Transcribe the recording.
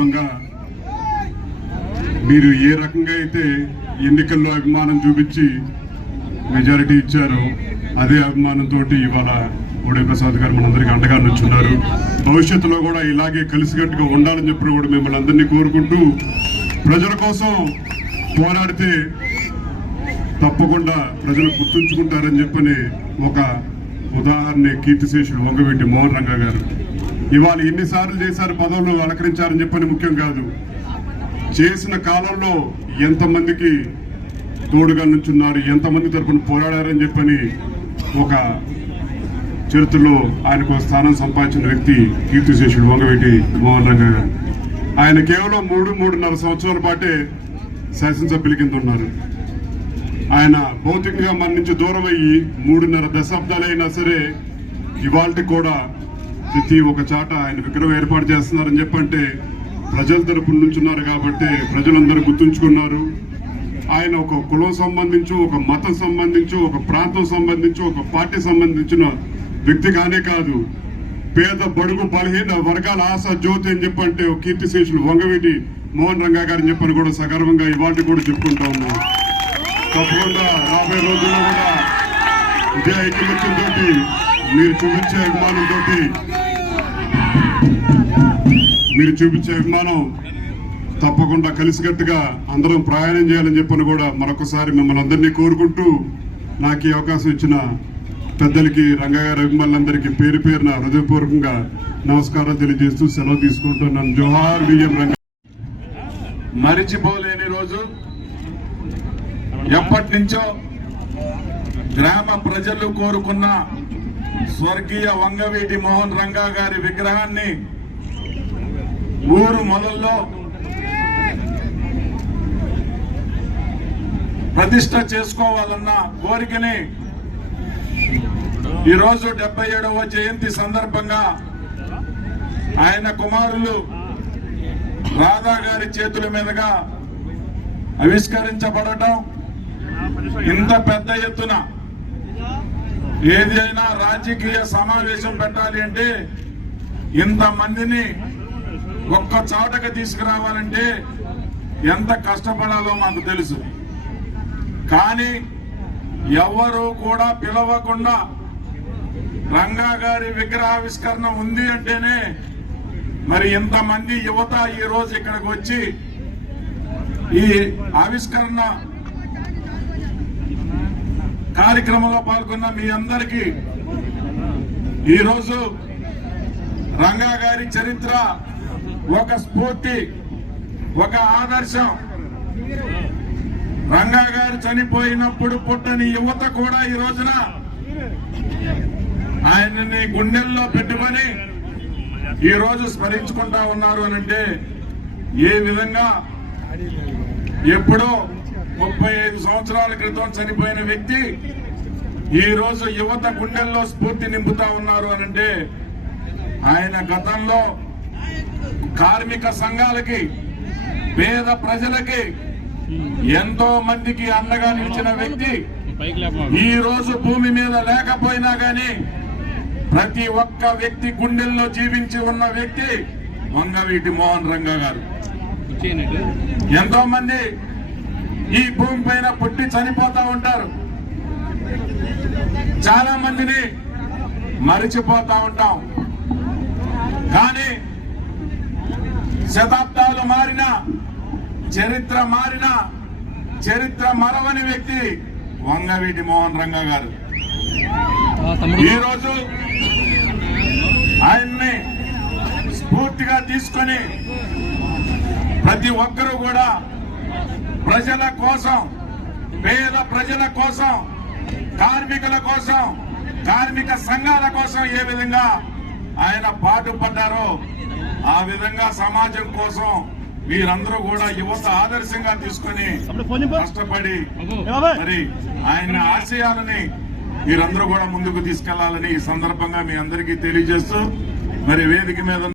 సందర్భంగా మీరు ఏ రకంగా అయితే ఎన్నికల్లో అభిమానం చూపించి మెజారిటీ ఇచ్చారో అదే అభిమానంతో ఇవాళ ఓడే ప్రసాద్ గారు మనందరికీ అండగా నుంచున్నారు. భవిష్యత్తులో కూడా ఇలాగే కలిసికట్టుగా ఉండాలని చెప్పి కూడా మిమ్మల్ని అందరినీ కోరుకుంటూ, ప్రజల కోసం పోరాడితే తప్పకుండా ప్రజలు గుర్తుంచుకుంటారని చెప్పని ఒక ఉదాహరణ కీర్తిశేషుడు వంగవీటి మోహన్ రంగా గారు. ఇవాళ ఎన్నిసార్లు చేశారు, పదవులు అలంకరించారని చెప్పని ముఖ్యం కాదు, చేసిన కాలంలో ఎంతమందికి తోడుగా నుంచున్నారు, ఎంతమంది తరఫున పోరాడారని చెప్పని ఒక చరిత్రలో ఆయనకు స్థానం సంపాదించిన వ్యక్తి కీర్తిశేషుడు వంగవీటి మోహన్ రంగా గారు. ఆయన కేవలం 3-3.5 సంవత్సరాల పాటే శాసనసభ్యుల కింద ఉన్నారు. ఆయన భౌతికంగా మన నుంచి దూరం అయ్యి 3.5 దశాబ్దాలైనా సరే ఇవాళ కూడా ప్రతి ఒక్క చాట ఆయన విగ్రహం ఏర్పాటు చేస్తున్నారని చెప్పంటే ప్రజల తరపున నుంచున్నారు కాబట్టి ప్రజలందరూ గుర్తుంచుకున్నారు. ఆయన ఒక కులం సంబంధించి, ఒక మతం సంబంధించి, ఒక ప్రాంతం సంబంధించి, ఒక పార్టీ సంబంధించిన వ్యక్తి కానే కాదు, పేద బడుగు బలహీన వర్గాల ఆశ జ్యోతి అని చెప్పంటే కీర్తిశేషులు వంగవీటి మోహన్ రంగా గారిని చెప్పని కూడా సగర్వంగా ఇవాళ కూడా చెప్పుకుంటా ఉన్నాం. తప్పకుండా రాబోయే రోజుల్లో కూడా ఇదే ఐకమత్యంతో మీరు చూపించే అభిమానం తప్పకుండా కలిసికట్టుగా అందరం ప్రయాణం చేయాలని చెప్పని కూడా మరొకసారి మిమ్మల్ని అందరినీ కోరుకుంటూ, నాకు ఈ అవకాశం ఇచ్చిన పెద్దలకి, రంగా గారి అభిమానులందరికీ పేరు పేరున హృదయపూర్వకంగా నమస్కారాలు తెలియజేస్తూ సెలవు తీసుకుంటున్నాను. జోహార్ విజయం రంగా. మరిచిపోలేని రోజు, ఎప్పటి నుంచో గ్రామ ప్రజలు కోరుకున్న స్వర్గీయ వంగవీటి మోహన్ రంగా గారి విగ్రహాన్ని ఊరు మొదల్లో ప్రతిష్ట చేసుకోవాలన్న కోరికని ఈరోజు 77వ జయంతి సందర్భంగా ఆయన కుమారులు రాధా గారి చేతుల మీదుగా ఆవిష్కరించబడటం, ఇంత పెద్ద ఎత్తున ఏదైనా రాజకీయ సమావేశం పెట్టాలి అంటే ఇంతమందిని ఒక్క చోటకి తీసుకురావాలంటే ఎంత కష్టపడాలో మాకు తెలుసు. కానీ ఎవరు కూడా పిలవకుండా రంగా గారి విగ్రహావిష్కరణ ఉంది అంటేనే మరి ఇంతమంది యువత ఈ రోజు ఇక్కడికి వచ్చి ఈ ఆవిష్కరణ కార్యక్రమంలో పాల్గొన్న మీ అందరికీ ఈరోజు రంగా గారి చరిత్ర ఒక స్ఫూర్తి, ఒక ఆదర్శం. రంగా గారు చనిపోయినప్పుడు పుట్టని యువత కూడా ఈ రోజున ఆయనని గుండెల్లో పెట్టుకొని ఈ రోజు స్మరించుకుంటా ఉన్నారు అనంటే ఏ విధంగా ఎప్పుడో 35 సంవత్సరాల క్రితం చనిపోయిన వ్యక్తి ఈ రోజు యువత గుండెల్లో స్ఫూర్తి నింపుతా ఉన్నారు అనంటే ఆయన గతంలో కార్మిక సంఘాలకి, పేద ప్రజలకి ఎంతో మందికి అండగా నిలిచిన వ్యక్తి. ఈ రోజు భూమి మీద లేకపోయినా గాని ప్రతి ఒక్క వ్యక్తి గుండెల్లో జీవించి ఉన్న వ్యక్తి వంగవీటి మోహన్ రంగా గారు. ఎంతో మంది ఈ భూమి పైన పుట్టి చనిపోతా ఉంటారు, చాలా మందిని మరిచిపోతా ఉంటాం. కానీ శతాబ్దాలు మారిన, చరిత్ర మరవని వ్యక్తి వంగవీటి మోహన్ రంగా గారు. ఈరోజు ఆయన్ని స్ఫూర్తిగా తీసుకొని ప్రతి ఒక్కరూ కూడా ప్రజల కోసం, పేద ప్రజల కోసం, కార్మికుల కోసం, కార్మిక సంఘాల కోసం ఏ విధంగా ఆయన పాటుపడ్డారో ఆ విధంగా సమాజం కోసం మీరందరూ కూడా యువత ఆదర్శంగా తీసుకొని కష్టపడి మరి ఆయన ఆశయాలని మీరందరూ కూడా ముందుకు తీసుకెళ్లాలని ఈ సందర్భంగా మీ అందరికీ తెలియజేస్తూ మరి వేదిక మీద